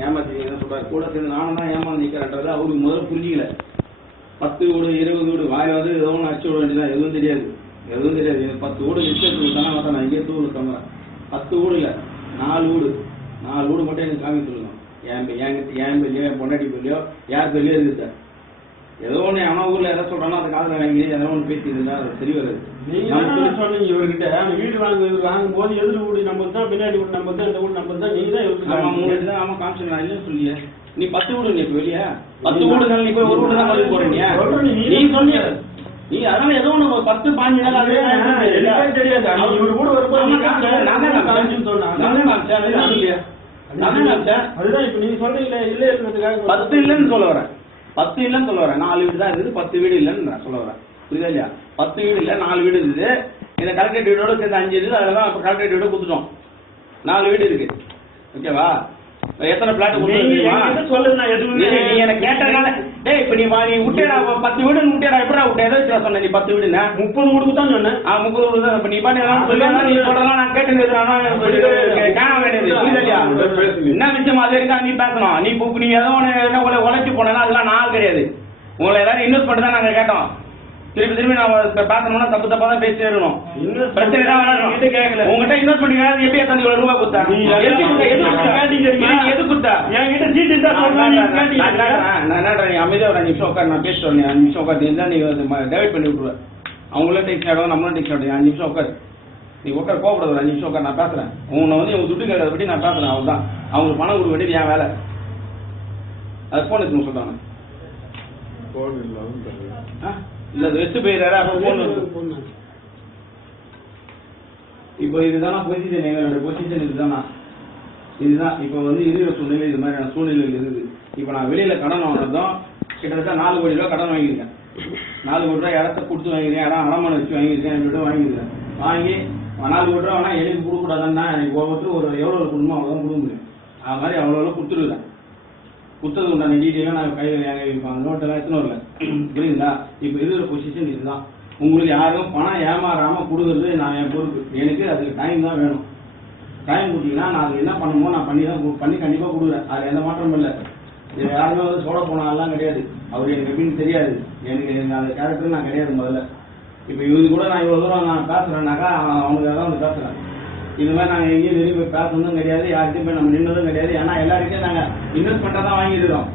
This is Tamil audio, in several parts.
ஏமாத்திட்டீங்கன்னு சொல்றாரு? கூட சேர்ந்து நானும் தான் ஏமாந்து நிற்கிறேன்றதை அவருக்கு முதல்ல புரிஞ்சிக்கல. பத்து வீடு இருபது வீடு வாயாவது ஏதோ ஒன்று அடிச்சு விட வேண்டியதான் எதுவும் தெரியாது. எதுவும் தெரியாது. எனக்கு பத்து வீடு லிஸ்ட் எடுத்து கொடுத்தாங்க நான் இங்கே தூள் தம்புறேன் பத்து வீடு இல்லை நாலு வீடு. நாலு வீடு மட்டும் எனக்கு காமி சொல்லணும் என் பே- என் என் பேர்லையோ என் பொண்டாட்டி பேர்லையோ யார் பேர்லையோ இருக்குது சார். ஏதோ ஒன்று அவன் ஊரில் எதை சொல்கிறானோ அந்த காதில் வாங்கி ஏதோ ஒன்று பேசியிருந்தா அது சரி வராது. சொன்னீங்க இவர்கிட்ட. வீடு வாங்க வாங்கும் போது எதிர் வீடு நம்ம தான் பின்னாடி வீடு நம்ம தான் இந்த வீடு நம்ம தான் நீங்க தான் இவருக்கு ஆமா தான். அவன் காமிச்சு நான் இல்லைன்னு சொல்லியே நீ பத்து வீடு நீ இப்போ வெளியே? பத்து வீடு நீ போய் ஒரு வீடு தான் வந்து போறீங்க நீ சொன்னிய நீ அதனால ஏதோ ஒரு பத்து பாஞ்சு நாள் அது தெரியாது. இவரு கூட வரும்போது ஆமா, நான் தான் காமிச்சேன். காமிச்சுன்னு சொன்னா. நான் தான் காமிச்சேன், இல்லையா? அதுதான் இப்ப நீங்க சொல்றீங்களே இல்ல இருக்கிறதுக்காக பத்து இல்லைன்னு சொல்ல வரேன். பத்து இல்லைன்னு சொல்ல வரேன். நாலு வீடு தான் இருக்குது. பத்து வீடு இல்லைன்னு நான் சொல்ல வரேன். புரியுதா இல்லையா? பத்து வீடு இல்லை நாலு வீடு இருக்குது. இந்த கலெக்டரேட் வீடோட சேர்த்து அஞ்சு இருக்குது. அதெல்லாம் இப்போ கலெக்டரேட் வீடு கொடுத்துட்டோம். நாலு வீடு இருக்கு. ஓகேவா எத்தனை பிளாட் என்கிட்ட சொல்லுங்க நான் எதுவுமே நீ எனக்கு கேட்டதுனால டேய் இப்ப நீ வா நீ விட்டேடா பத்து வீடு விட்டேடா எப்படா விட்ட வச்சு சொன்ன நீ பத்து வீடுங்க முப்பது வீடுக்கு தான் சொன்னேன். ஆ முப்பது வீடு தான் இப்ப நீ பாட்டு எல்லாம் சொல்லுங்க நீ சொல்றதெல்லாம் நான் கேட்டு என்ன விஷயம்? அது இருக்கா? நீ பேசணும். நீ இப்போ நீ ஏதோ ஒன்று என்ன உழைச்சி போனா அதெல்லாம் நான் கிடையாது. உங்களை எல்லாரும் இன்வெஸ்ட் பண்ணி தான் நாங்க கேட்டோம். திருப்பி திருப்பி நான் இப்ப பேசணும்னா தப்பு தப்பா தான் பேசி இருக்கணும் பிரச்சனை தான் கேட்கல. உங்ககிட்ட இன்வெஸ்ட் பண்ணி எப்படி எத்தனை இவ்வளவு ரூபா கொடுத்தா நீ எது கொடுத்தா? என்கிட்ட சீட்டு என்னடா, நீ அமைதியா ஒரு அஞ்சு நிமிஷம் உட்காரு, நான் பேசிட்டு வரேன். அஞ்சு நிமிஷம் உட்காரு. நீ இருந்தா நீ divert பண்ணி விட்டுருவ. அவங்களும் டென்ஷன் ஆயிடுவாங்க, நம்மளும் டென்ஷன் ஆயிடுவோம். அஞ்சு நிமிஷம் உட்காரு. நீ உட்காரு, கோவப்படாத, ஒரு அஞ்சு நிமிஷம் உட்காரு, நான் பேசுறேன். உன்னை வந்து இவங்க துட்டு கேட்கறத பத்தி நான் பேசுறேன், அவ்வளவுதான். அவங்களுக்கு பணம் கொடுக்க வேண்டியது என் வேலை. அது phone எடுத்துன்னு சொல்றாங்க. ஆ? இல்ல, போயிடுறாரு, அப்புறம் phone எடுத்து- இப்போ இதுதானா பொசிஷன் எங்களோட பொசிஷன் இதுதானா? இதுதான் இப்போ வந்து இருக்கிற சூழ்நிலை இது மாதிரியான சூழ்நிலைகள் இருக்குது. இப்போ நான் வெளியில கடன் வாங்குறதும் கிட்டத்தட்ட நாலு கோடி ரூபா கடன் வாங்கியிருக்கேன். நாலு கோடி ரூபா இடத்த கொடுத்து வாங்கியிருக்கேன் இடம் அடமானம் வச்சு வாங்கியிருக்கேன் இப்படி வாங்கியிருக்கேன். வாங்கி நாலு கோடி ரூபா வேணா எனக்கு கொடுக்கூடாதுன்னா எனக்கு ஒவ்வொருத்தரும் ஒரு எவ்வளோ கொடுக்கணுமோ அவ்வளோ கொடுக்க முடியும். அது மாதிரி அவ்வளோ கொடுத்துருக்கேன் கொடுத்தது உண்டான டீட்டெயிலாக நான் கையில் எங்கள் நோட்டெல்லாம் எடுத்துன்னு வரல? புரியுதுங்களா? இப்போ இருக்கிற பொசிஷன் இதுதான். உங்களுக்கு யாரும் பணம் ஏமாறாமல் கொடுக்குறது நான் என் பொறுப்பு. எனக்கு அதுக்கு டைம் தான் வேணும். டைம் கொடுத்தீங்கன்னா நான் அது என்ன பண்ணணுமோ நான் பண்ணி தான் பண்ணி கண்டிப்பாக கொடுக்குறேன். அது எந்த மாற்றமும் இல்லை. இது யாருமே வந்து சோட போனாலாம் கிடையாது. அவர் எனக்கு எப்படின்னு தெரியாது. எனக்கு எனக்கு அந்த கேரக்டர் நான் கிடையாது முதல்ல. இப்போ இது கூட நான் இவ்வளோ தூரம் நான் பேசுகிறேன்னாக்கா அவனுக்காக தான் வந்து பேசுகிறேன் இது மாதிரி நாங்கள் எங்கேயும் வெளியே போய் பேசணும் கிடையாது. யார்கிட்டையும் போய் நம்ம நின்னதும் கிடையாது. ஏன்னா எல்லாருக்கும் நாங்கள் இன்வெஸ்ட் தான் வாங்கியிருக்கோம்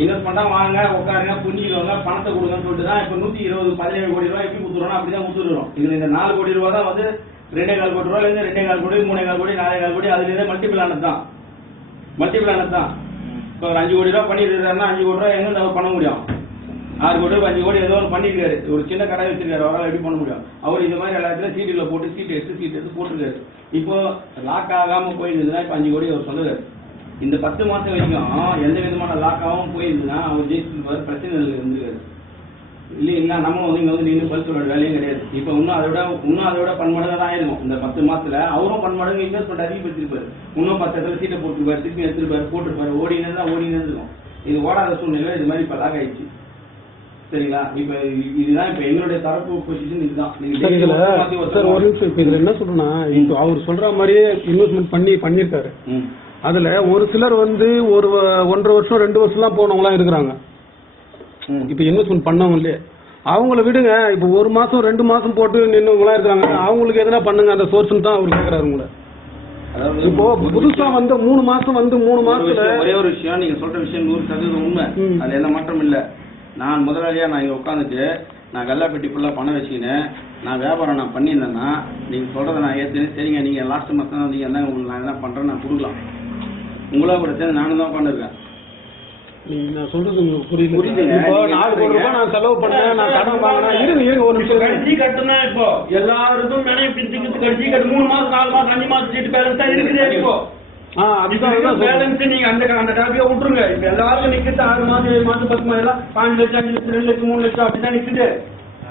இன்வெஸ்ட்மெண்ட்டாக வாங்க உட்காருங்க புண்ணிக்கிறவங்க பணத்தை கொடுங்கன்னு சொல்லிட்டு தான் இப்போ நூற்றி இருபது பதினேழு கோடி ரூபாய் எப்படி கொடுத்துருவோம் அப்படி தான் கொடுத்துருவோம் இதில் இந்த நாலு கோடி ரூபா தான் வந்து ரெண்டே கால் கோடி ரூபாயிலேருந்து ரெண்டே கால் கோடி மூணே கால் கோடி நாலே கால் கோடி அதுலேருந்து மல்டிபிள் ஆனது தான். மல்டிபிள் ஆனது தான். இப்போ ஒரு அஞ்சு கோடி ரூபா பண்ணியிருக்காருன்னா அஞ்சு கோடி ரூபா எங்கே அவர் பண்ண முடியும்? ஆறு கோடி ரூபாய் அஞ்சு கோடி ஏதோ ஒன்று பண்ணியிருக்காரு ஒரு சின்ன கடை வச்சிருக்காரு அவரால் எப்படி பண்ண முடியும்? அவர் இந்த மாதிரி எல்லாத்துலையும் சீட்டில் போட்டு சீட் எடுத்து சீட் எடுத்து போட்டிருக்காரு. இப்போ லாக் ஆகாமல் போயிருந்ததுன்னா இப்போ அஞ்சு கோடி அவர் சொல்லுறாரு. இந்த பத்து மாதம் வரைக்கும் எந்த விதமான லாக் ஆகாமல் போயிருந்ததுன்னா அவர் ஜெயிச்சிருப்பாரு பிரச்சனை இருந்திருக்காரு இல்லை இல்லை நம்ம வந்து இங்கே வந்து நின்று பதில் வேலையும் கிடையாது. இப்போ இன்னும் அதை விட இன்னும் அதை விட பன்மடங்கு தான் ஆயிருக்கும் இந்த பத்து மாசத்துல அவரும் பன்மடங்கு இன்வெஸ்ட்மெண்ட் அதிகப்படுத்திருப்பாரு. இன்னும் பத்து இடத்துல சீட்டை போட்டுருப்பாரு திருப்பி எடுத்துருப்பாரு போட்டுருப்பாரு. ஓடினு தான் ஓடினு இருக்கும் இது ஓடாத சூழ்நிலை இது மாதிரி இப்போ லாக் ஆயிடுச்சு. சரிங்களா? இப்போ இது- இதுதான் இப்போ எங்களுடைய தரப்பு பொசிஷன் இதுதான். சார் இதுல ஒரு நிமிஷம் இப்போ என்ன சொல்றேன்னா இப்போ அவர் சொல்ற மாதிரியே இன்வெஸ்ட்மெண்ட் பண்ணி பண்ணியிருக்காரு. அதுல ஒரு சிலர் வந்து ஒரு ஒன்றரை வருஷம் ரெண்டு வருஷம்லாம் போனவங்களாம் இருக்கிறாங்க. இப்போ இன்வெஸ்ட்மெண்ட் பண்ணவங்களே அவங்கள விடுங்க. இப்போ ஒரு மாசம் ரெண்டு மாசம் போட்டு நின்னவங்களாம் இருக்காங்க அவங்களுக்கு எதனா பண்ணுங்க. அந்த சோர்ஸ்னு தான் அவர் கேட்கறாரு உங்களை. இப்போ புதுசா வந்து மூணு மாசம் வந்து மூணு மாசத்துல ஒரே ஒரு விஷயம் நீங்க சொல்ற விஷயம் நூறு சதவீதம் உண்மை. ம். அதுல எந்த மாற்றமும் இல்ல. நான் முதலாளியா நான் இங்க உட்காந்துட்டு நான் கல்லாப்பெட்டி ஃபுல்லா பணம் வச்சுக்கினேன் நான் வியாபாரம் நான் பண்ணியிருந்தேன்னா நீங்க சொல்றதை நான் ஏத்துனேன் சரிங்க நீங்க லாஸ்ட் மாசம் வந்தீங்க என்ன உங்களுக்கு நான் என்ன பண்றேன் நான் கொடுக்கலாம். உங்களா கூட சேர்ந்து நானும் தான் உட்காந்துருக்கேன் நான் சொல்றது உங்களுக்கு புரியல புரியுதுங்க. இப்போ நீங்க நாலு கோடி சொல்றீங்க. ரூபாய் நான் செலவு பண்ணேன் நான் கடன் வாங்கினேன் இருங்க இருங்க ஒரு நிமிஷம். கடைசி கட்டுனா இப்போ எல்லாருக்கும் நினைவு பிரிச்சுக்கிட்டு கடைசி கட்டு மூணு மாசம் நாலு மாசம் அஞ்சு மாசம் சீட்டு பேலன்ஸ் தான் இருக்குது இப்போ ஆ அதுதான். பேலன்ஸ் நீங்க அந்த அந்த டாபிக்கை விட்டுருங்க இப்ப எல்லாருக்கும் நிக்கிறது ஆறு மாசம் ஏழு மாசம் பத்து மாசம் எல்லாம் பாஞ்சு லட்சம் அஞ்சு லட்சம் ரெண்டு லட்சம் மூணு லட்சம் அப்படிதான் நிக்குது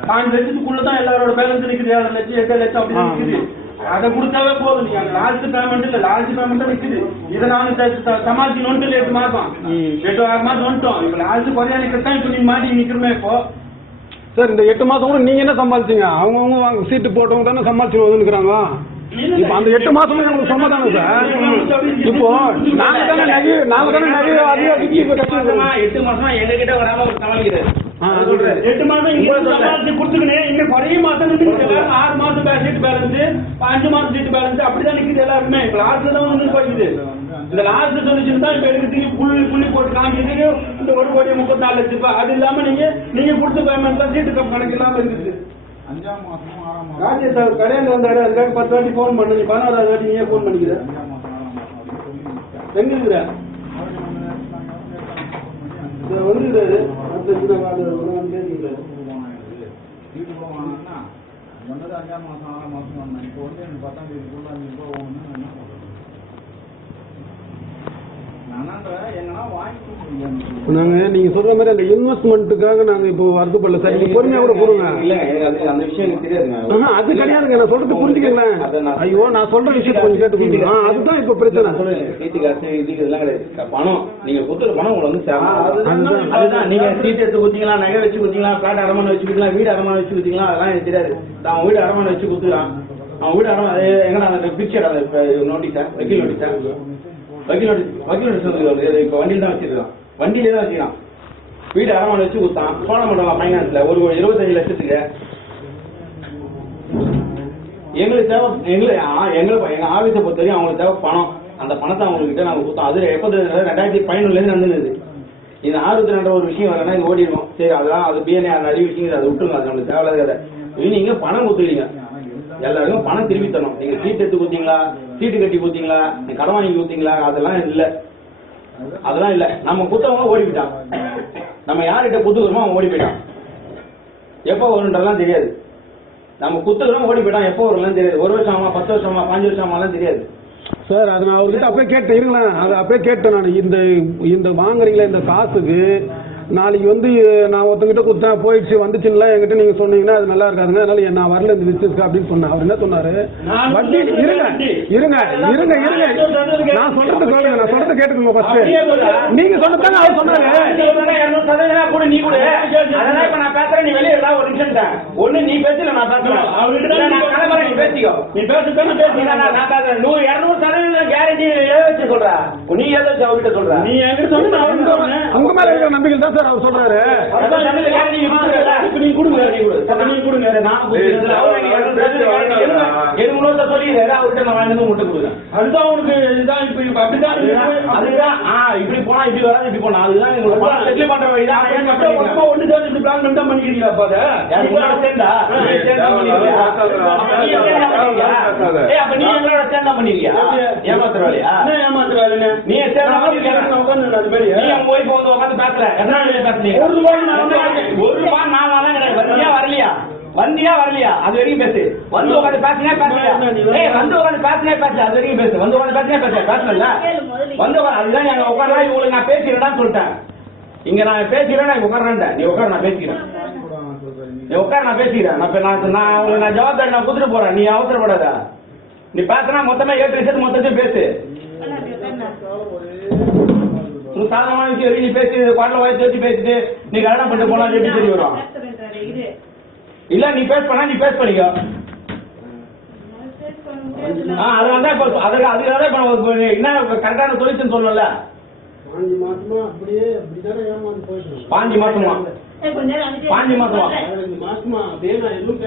பாஞ்சு லட்சத்துக்குள்ள தான் எல்லாரோட பேலன்ஸ் நிக்குது ஏழு லட்சம் எட்டு லட்சம் அப்படிதான். நிக்குது அதை கொடுத்தாவே போதும். நீங்க அந்த லாஸ்ட் பேமெண்ட் இல்ல லாஸ்ட் பேமெண்ட் தான் நிக்குது இதை நாங்க த- த- சமாளிக்கணும்னு இல்லை எட்டு மாசம். எட்டு ஆறு மாசம் வந்துட்டோம் இப்ப லாஸ்ட் குறையா நிக்கிறதா இப்ப நீங்க மாட்டி நிக்கிறோமே இப்போ. சார் இந்த எட்டு மாசம் கூட நீங்க என்ன சமாளிச்சீங்க? அவங்கவுங்க வாங்க சீட்டு போட்டவங்க தானே சமாளிச்சு வந்துருக்காங்க இப்போ அந்த எட்டு மாசமும் சும்மா தானே சார்? இப்போ நாங்க தானே நகை நாங்க தானே நகை அதிக விக்கி இப்போ எட்டு மாசமா எட்டு மாசமா எங்க கிட்ட வராம சொல்றாரு எட்டு மாசம் இங்க சம்பாதிச்சு கொடுத்துக்கினேன் இன்னும் ஒரே மாசம் நிக்குது எல்லாரும் ஆறு மாசம் பே- சீட்டு அஞ்சு மாசம் சீட்டு பேலன்ஸ் அப்படிதான் நிக்குது எல்லாருமே இப்ப லாஸ்ட்ல தான் வந்து போயிடுது இந்த லாஸ்ட் சொல்லிச்சு தான் இப்ப எடுக்கிறதுக்கு புள்ளி புள்ளி போட்டு காமிக்கிறதுக்கு இந்த ஒரு கோடி முப்பத்தி நாலு லட்சம் ரூபாய். அது இல்லாம நீங்க நீங்க கொடுத்த பேமெண்ட் தான் சீட்டு கம் கணக்கு இல்லாம இருக்குது. அஞ்சாம் மாசம் ஆறாம் மாசம் ராஜேஷ் சார் கடையில் வந்தாரு. அதுக்காக பத்து வாட்டி ஃபோன் பண்ணுங்க பதினோராவது வாட்டி நீங்க ஃபோன் பண்ணிக்கிற. எங்க இருக்கிற? வந்துருக்காரு அடுத்த இதுல வாங்க, ஒரு நாள் பேசிக்கிறேன் வீட்டு ரூபா வாங்கினா சொன்னது அஞ்சாம் மாசம் ஆறாம் மாசம் வந்தேன் இப்போ வந்து எனக்கு பத்தாம் தேதிக்குள்ள அஞ்சு ரூபா வாங்கணும்னு என்ன சொல்றது நானான்றேன் என்னன்னா வாங்கி கொடுக்குறீங்க நாங்க நீங்க சொல்ற மாதிரி அந்த இன்வெஸ்ட்மெண்ட்டுக்காக நாங்க இப்போ வருத்தப்படல சார். நீங்க பொறுமையா கூட கொடுங்க அது அந்த விஷயம் எனக்கு தெரியாதுங்க. அது கிடையாதுங்க. நான் சொல்றது புரிஞ்சுக்கங்களேன். ஐயோ நான் சொல்ற விஷயத்தை கொஞ்சம் கேட்டுக்கோங்க அதுதான் இப்போ பிரச்சனை. சீட்டு காசு இது இதெல்லாம் கிடையாது. பணம். நீங்க கொடுத்துற பணம் உங்களை வந்து அதுதான். அதுதான் நீங்க சீட்டு எடுத்து கொடுத்தீங்களா நகை வச்சு கொடுத்தீங்களா பிளாட் அடமான வச்சு கொடுத்தீங்களா வீடு அடமான வச்சு கொடுத்தீங்களா அதெல்லாம் எனக்கு தெரியாது. அவன் வீடு அடமான வச்சு கொடுத்துறான் அவன் வீடு அடமான எங்கடா அந்த பிக்சர் அந்த நோட்டீஸா வக்கீல் நோட்டீஸா வக்கீல் நோட்டீஸ் வக்கீல் இப்போ வண்டியில் தான் வச்சிருக்கான். வண்டியிலே தான் வச்சிருக்கான். வீடு அடமான வச்சு கொடுத்தான். சோழமண்டலம் ஃபைனான்ஸ்ல ஒரு இருபத்தஞ்சு லட்சத்துக்கு. எங்களுக்கு தேவை எங்களை ஆ- எங்களுக்கு எங்க ஆபீஸை பொறுத்த வரைக்கும் அவங்களுக்கு தேவை பணம். அந்த பணத்தை அவங்க கிட்ட நாங்க கொடுத்தோம். அது எப்போ ரெண்டாயிரத்தி பதினொன்னுலேருந்து நடந்தது இந்த ஆறுபத்தி ரெண்டு ஒரு விஷயம் வரனா இது ஓடிடும் சரி அதெல்லாம் அது பிஎன்ஏ நிறைய விஷயங்கள் அதை விட்டுருங்க. அது நம்மளுக்கு தேவையில்லாத கதை. நீங்கள் பணம் கொடுத்துருவீங்க எல்லாருக்கும் பணம் திருப்பி தரணும். நீங்க சீட் எடுத்து கொடுத்தீங்களா? சீட்டு கட்டி கொடுத்தீங்களா? நீங்க கடன் வாங்கி கொடுத்தீங்களா? அதெல்லாம் இல்ல. அதெல்லாம் இல்ல. நம்ம கொடுத்தவங்க ஓடி போயிட்டான். நம்ம யார்கிட்ட கொடுத்துக்கிறோமோ அவன் ஓடி போயிட்டான். எப்போ வருன்றதெல்லாம் தெரியாது. நம்ம குத்துக்கிறோம் ஓடி போயிட்டான். எப்போ வரலாம் தெரியாது. ஒரு வருஷம் ஆமா பத்து வருஷமா பாஞ்சு வருஷமாலாம் தெரியாது. சார் அது நான் அவர்கிட்ட அப்பயே கேட்டேன். இருங்களேன். அதை அப்பயே கேட்டேன் நான். இந்த இந்த வாங்குறீங்களே இந்த காசுக்கு நாளைக்கு வந்து நான் ஒருத்தங்கிட்ட கொடுத்தேன் போயிடுச்சு வந்துச்சுங்களா என்கிட்ட நீங்க சொன்னீங்கன்னா அது நல்லா இருக்காதுங்க. அதனால நான் வரல இந்த பிசினஸ்க்கு அப்படின்னு சொன்னேன். அவர் என்ன சொன்னாரு? வட்டி இருங்க இருங்க இருங்க இருங்க. நான் சொல்றது கேளுங்க நான் சொல்றதை கேட்டுக்கோங்க ஃபர்ஸ்ட் நீங்க சொன்னதாங்க அவர் சொன்னாரு. கூட நீ கூட. இப்ப நான் பேசுறேன் நீ வெளியே இருந்தா ஒரு நிமிஷம் ஒண்ணு நீ பேசல நான் பேசுறேன். அவர்கிட்ட நான் கிளம்புறேன் நீ பேசிக்கோ. நீ பேசுதானே இல்ல, நான் பேசுறேன். நூறு இருநூறு சதவீதம் கேரண்டி வச்சு சொல்ற. நீ வச்சு அவர்கிட்ட சொல்ற. நீ என்கிட்ட சொன்ன நான் அவர்கிட்ட சொன்னேன். உங்க மேல இருக்கிற நம்பிக்கை தான் சார் அவர் சொல்றாரு. அதான் சமையல் guarantee நீ கொடுக்குறல? இப்ப நீ கொடுங்க நீ கொடு. அப்ப நீ கொடுங்க. நான் சொல்லிடுறாரு, அவர்கிட்ட நான் வாங்கி வந்து உங்கள்கிட்ட கொடுக்குறேன். அதுதான் உனக்கு இதுதான் இப்ப இப்ப அப்படிதான் அதுதான், இருக்கு. அதுதான், ஆ, இப்படி போனா இப்படி வராது, இப்படி போனா. அதுதான் எங்களுக்கு settle பண்ற வழிதான். மொத்தம் ஒண்ணு சேர்ந்து இப்படி plan பண்ணி தான் பண்ணிக்கிறீங்களா அப்ப சேர்ந்தா? அப்ப நீ எங்களோட சேர்ந்தா பண்ணிருக்கியா? ஏமாத்துற வேலையா? என்ன ஏமாத்துறாருன்னு? நீ சேர்ந்தா உட்கார்ந்து அது மாதிரி. நீ வந்து உட்கார்ந்து பேசல. நீ பேசுனீங்க? ஒரு ரூபாய். ஒரு ரூபாய் நான் வந்தியா வரலையா? வந்தியா வரலையா? அது வரைக்கும் பேசு. வந்து உட்காந்து பேசினே பேசலையா? ஏய் வந்து உட்காந்து பேசினே பேசல அது வரைக்கும் பேசு. வந்து உட்காந்து பேசினே பேசல பேசல வந்து அதுதான் நீ அங்க உட்காரலாம் இவங்களுக்கு நான் பேசிக்கிறேன்னு சொல்லிட்டேன். இங்க நான் பேசிக்கிறேன் நான் உட்காரேன் நீ உட்கார நான் பேசிக்கிறேன். நீ உட்கார நான் பேசிக்கிறேன். நான் நான் நான் உங்களுக்கு நான் ஜவாப்தாரி நான் கொடுத்துட்டு போறேன். நீ அவசரப்படாத. நீ பேசுனா மொத்தமா ஏற்று விஷயத்து மொத்தத்தையும் பேசு. சாதாரணமான விஷயம் நீ பேசி குவாட்டில் வயசு வச்சு பேசிட்டு நீ கல்யாணம் பண்ணிட்டு போனா எப்படி சரி வரும்? இல்ல நீ பேஸ் பண்ணா நீ பேஸ் பண்ணிக்கோ ஆ அதனால தான் இப்போ அதுக்கு அதுக்காக தான் என்ன கரெக்டான சொல்யூஷன் சொல்லல பாஞ்சு மாசமா அப்படியே அப்படிதானே ஏமாந்து போயிட்டு பாஞ்சு மாசமா? பாஞ்சு மாசமா? மாசமா? அப்படியே நான் எதுவும்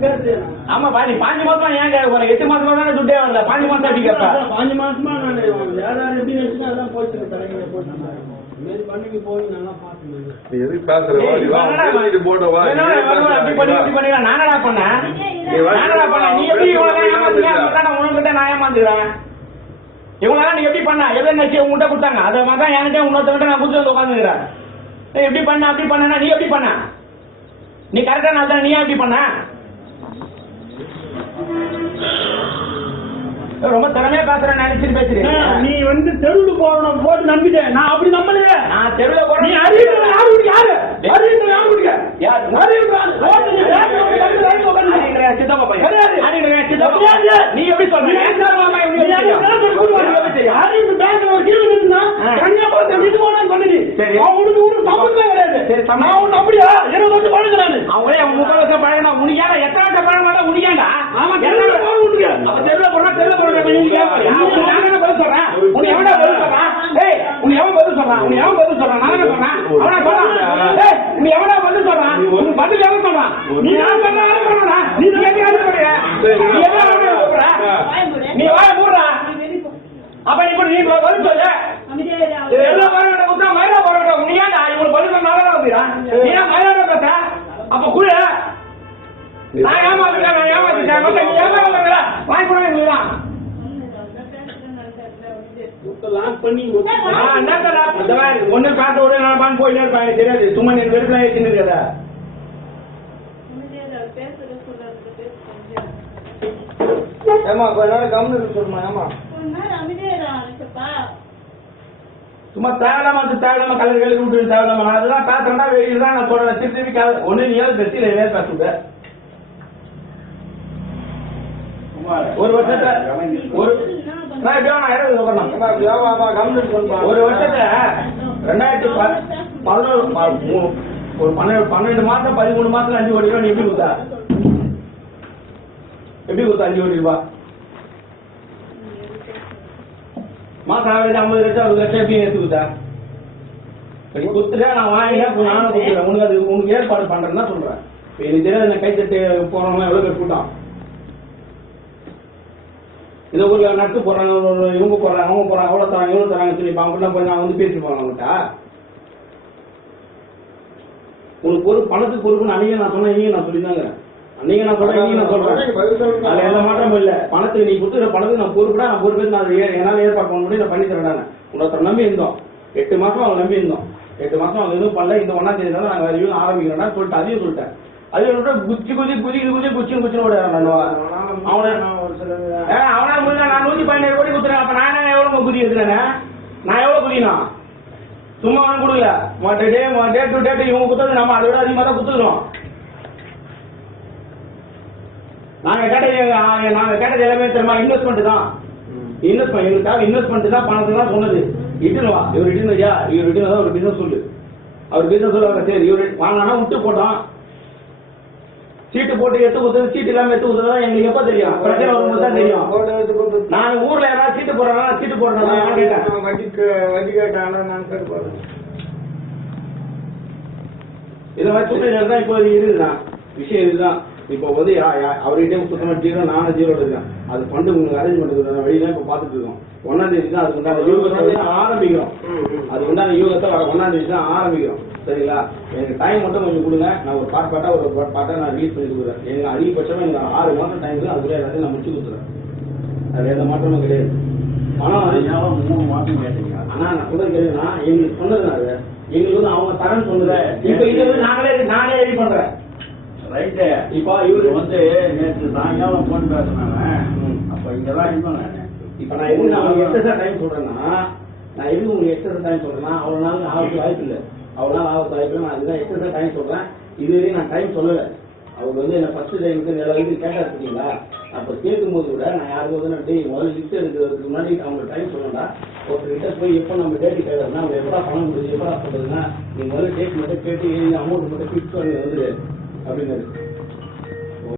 பேசுறேன் ஆமா பா நீ பாஞ்சு மாசமா ஏன் கேட்க எட்டு மாசமா தானே துட்டே வரல. பாஞ்சு மாசம் எப்படி கேட்ப? பாஞ்சு மாசமா நான் யார் யார் எப்படி நினைச்சுன்னா அதான் போயிட்டு போட்டு எதுக்கு பேசுற? வா, நீ வா, பேசிட்டு போட்ட வா. நானடா பண்ணேன் நானடா பண்ணேன் நீ எப்படி உனக்கிட்ட நான் ஏமாந்துக்கிறேன் இவ்வளவு நீ எப்படி பண்ண? எதை நினைச்சு உங்ககிட்ட கொடுத்தாங்க? அதை மாதிரி தான் என்கிட்ட இன்னொருத்தவங்கிட்ட நான் கொடுத்து வந்து உட்காந்துக்கிறேன் எப்படி பண்ண? அப்படி பண்ணனா நீ எப்படி பண்ண? நீ கரெக்டா நான் தான் நீ எப்படி பண்ண? ரொம்ப திறமையா பேசுறேன் நினைச்சிட்டு பேசுறீங்க. நீ வந்து தெருவுக்கு போகணும் போட்டு நம்பிட்டேன் நான் அப்படி நம்பலையே. நான் தெருவில் நீ போறேன் யாரு? யாரு? நீ வந்து வந்து எப்படி. அவங்களே முப்பது பழகினா உனியால எத்தனை வருஷம் பழக மாட்டா உனியாண்டா ஆமா நீ கேட்பாரு நான் என்ன பதில் சொல்றேன் உன்னை எவன்டா பதில் சொல்றான் டேய் உன்னை எவன் பதில் சொல்றான் உன்னை எவன் பதில் சொல்றான் நான் என்ன சொல்றேன் அவனா சொல்றான் டேய் உன்னை எவன்டா பதில் சொல்றான் உனக்கு பதில் எவன் சொல்றான் நீ நான் நான் சொல்றேன் நீ கேட்க யாரு சொல்ற நீ கூப்பிடுற? நீ வாய மூடுறா அப்ப இப்ப நீ பதில் சொல்லு. எல்லாம் வரவேண்ட குத்தா மயிலா போராட்ட நீ ஏன்டா இவனுக்கு பதில் சொன்னாலும் வந்துடா நீ ஏன் மயிலாட பேச? அப்ப குடு. நான் ஏமாத்திட்டேன் நான் ஏமாத்திட்டேன். வாங்கி கூட எங்களுக்கு லாக் பண்ணி நான் என்ன தரா இந்த மாதிரி ஒண்ணு காட்ட விட நான் பான் போயிட்டே இருப்பேன். எனக்கு தெரியாது. சும்மா நீ வெறுப்புல ஏற்றின்னு இருக்கதா ஏமா கொஞ்ச நேரம் கம்னு சொல்லுமா ஏமா சும்மா தேவையில்லாம வந்து தேவையில்லாம கலர் கலர் விட்டு தேவையில்லாம நான் அதெல்லாம் பேசுறேன்டா வெளியில தான் நான் சொல்றேன் திருப்பி திருப்பி கல- ஒண்ணு நீ ஏதாவது பெஸ்டில் ஏதாவது பேசுங்க ஒரு வருஷத்தை ஒரு நான் எப்படியோ நான் இடம் சொல்றேன் ஒரு வருஷத்தை ரெண்டாயிரத்தி பதினோரு ஒரு பன்னெண்டு பன்னெண்டு மாசம் பதிமூணு மாசத்துல அஞ்சு கோடி ரூபாய் நீ எப்படி கொடுத்தா? எப்படி கொடுத்தா அஞ்சு கோடி ரூபாய் மாசம் ஆவரேஜ் ஐம்பது லட்சம் அறுபது லட்சம் எப்படி எடுத்து கொடுத்தா? நீ கொடுத்துட்டா நான் வாங்கினா நானும் கொடுக்குறேன் உனக்கு அது உனக்கு ஏற்பாடு பண்றேன்னு தான் சொல்றேன். இப்ப எனக்கு தெரியாது இந்த கைத்தட்டு போறவங்க எவ்வளவு பேர் கூட்டம். இந்த ஊர்ல நட்டு போறாங்க ஒரு- ஒரு இவங்க போறாங்க அவங்க போறாங்க அவ்வளவு தராங்க இவ்வளவு தராங்க சொல்லி இப்ப அவங்க போய் நான் வந்து பேசி போறேன் அவங்ககிட்ட உனக்கு பொறுப்பு பணத்துக்கு பொறுப்பு அன்னைக்கு நான் சொன்னேன் இங்க நான் சொல்லிதாங்க அன்னைக்கு நான் சொல்றேன் இங்க நான் சொல்றேன். அதுல எந்த மாற்றமும் இல்ல. பணத்துக்கு நீ கொடுத்துற பணத்துக்கு நான் பொறுப்புடா நான் பொறுப்பு நான் என்னால ஏற்பாடு பண்ண முடியும் நான் பண்ணி தரேன் உங்களை நம்பி இருந்தோம். எட்டு மாசம் அவங்க நம்பி இருந்தோம். எட்டு மாசம் அவங்க எதுவும் பண்ணல இந்த ஒன்னாம் தேதி தான் நாங்க வேற எதுவும் ஆரம்பிக்கிறோம்னா சொல்லிட்டு அதையும் சொல்லிட்டேன். அதையும் சொல்லிட்டு குச்சி குச்சி குச்சி குச்சி குச்சி குச்சி ஓட அவனை. ஒரு சில ஏ, அவனால முடியல நான் நூத்தி பதினேழு கோடி குத்துறேன் அப்ப நான் என்ன குதி நான் எவ்வளவு குதினா சும்மா அவன் கொடுக்கல. மாட்டு டே டே டு டேட் இவங்க குத்தது நம்ம அதை விட அதிகமா தான் குத்துக்கிறோம். நாங்கள் கேட்டது எங்க- நாங்க கேட்டது எல்லாமே தெரியுமா? இன்வெஸ்ட்மெண்ட் தான். இன்வெஸ்ட்மெண்ட் எங்களுக்காக இன்வெஸ்ட்மெண்ட் தான் பணத்தை தான் சொன்னது இட்டுன்னு வா. இவர் இட்டுன்னு ஐயா இவர் இட்டுன்னு தான் ஒரு பிசினஸ் சொல்லு. அவர் பிசினஸ் சொல்லுவாங்க சரி இவர் வாங்கினா விட்டு போட்டோம் சீட்டு போட்டு எடுத்து கொடுத்தது சீட்டு இல்லாம எடுத்து கொடுத்தது எங்களுக்கு எப்ப தெரியும்? பிரச்சனை வரும்போது தான் தெரியும். நான் ஊர்ல யாராவது சீட்டு போடுறாங்க சீட்டு போடுறாங்க நான் கேட்டேன்? வட்டிக்கு வட்டி கேட்டாங்க நான் கேட்டு போறேன். இந்த மாதிரி தான் இப்போ இருக்குதுதான் விஷயம் இதுதான். இப்போ வந்து யா- யா- அவர்கிட்ட சுத்தமா ஜீரோ நானும் ஜீரோ இருக்கேன் அது ஃபண்டு உங்களுக்கு அரேஞ்ச் பண்ணுறது தான் இப்போ பார்த்துட்டு இருக்கோம். ஒன்னாம் தேதி தான் அதுக்கு உண்டான யூகத்தை ஆரம்பிக்கிறோம். அது உண்டான யூகத்தை வர ஒன்னாம் தேதி தான் ஆரம்பிக்கிறோம். சரிங்களா? எனக்கு டைம் மட்டும் கொஞ்சம் கொடுங்க. நான் ஒரு பாட் பாட்டா ஒரு பாட்டா நான் ரிலீஸ் பண்ணி கொடுக்குறேன் எங்க அதிகபட்சமா எனக்கு ஆறு மாசம் டைம் இருக்கு. அதுக்குள்ள எல்லாத்தையும் நான் முடிச்சு கொடுத்துறேன். அது எந்த மாற்றமும் கிடையாது. பணம் வந்து மூணு மாசம் கேட்டீங்க? ஆனா நான் சொல்றது கேளுங்க. எங்களுக்கு சொன்னது அது. எங்களுக்கு வந்து அவங்க தரேன்னு சொன்னது. இப்ப இது வந்து நாங்களே நானே ரெடி பண்றேன். ரைட்டு. இப்போ இவரு வந்து நேற்று சாயங்காலம் போன் பேசினாங்க. அப்ப இங்கதான் இருந்தோம் நானு. இப்ப நான் நான் உங்களுக்கு எக்ஸ்ட்ரா டைம் சொல்றேன்னா நான் எதுக்கு உங்களுக்கு எக்ஸ்ட்ரா டைம் சொல்றேன்னா அவ்வளவு நாள் ஆகறதுக்கு வாய்ப்பு இல்லை அவ்வளோ ஆபத்து வாய்ப்பு நான் அதுதான் எக்ஸ்ட்ரா டைம் சொல்கிறேன் இதுவரையும் நான் டைம் சொல்லலை. அவர் வந்து என்ன ஃபர்ஸ்ட் டைமுக்கு நிறைய இது கேட்டா இருக்கீங்களா அப்போ கேட்கும் போது கூட நான் யாருக்கு வந்து நான் முதல்ல லிஸ்ட் எடுக்கிறதுக்கு முன்னாடி அவங்க டைம் சொல்லணும்டா. ஒருத்தர்கிட்ட போய் எப்போ நம்ம டேட்டு கேட்கறதுனா அவங்க எப்படா பணம் முடிஞ்சு எப்படா சொல்றதுன்னா நீ முதல்ல டேட் மட்டும் கேட்டு அமௌண்ட் மட்டும் ஃபிக்ஸ் பண்ணி வந்துடு அப்படின்னு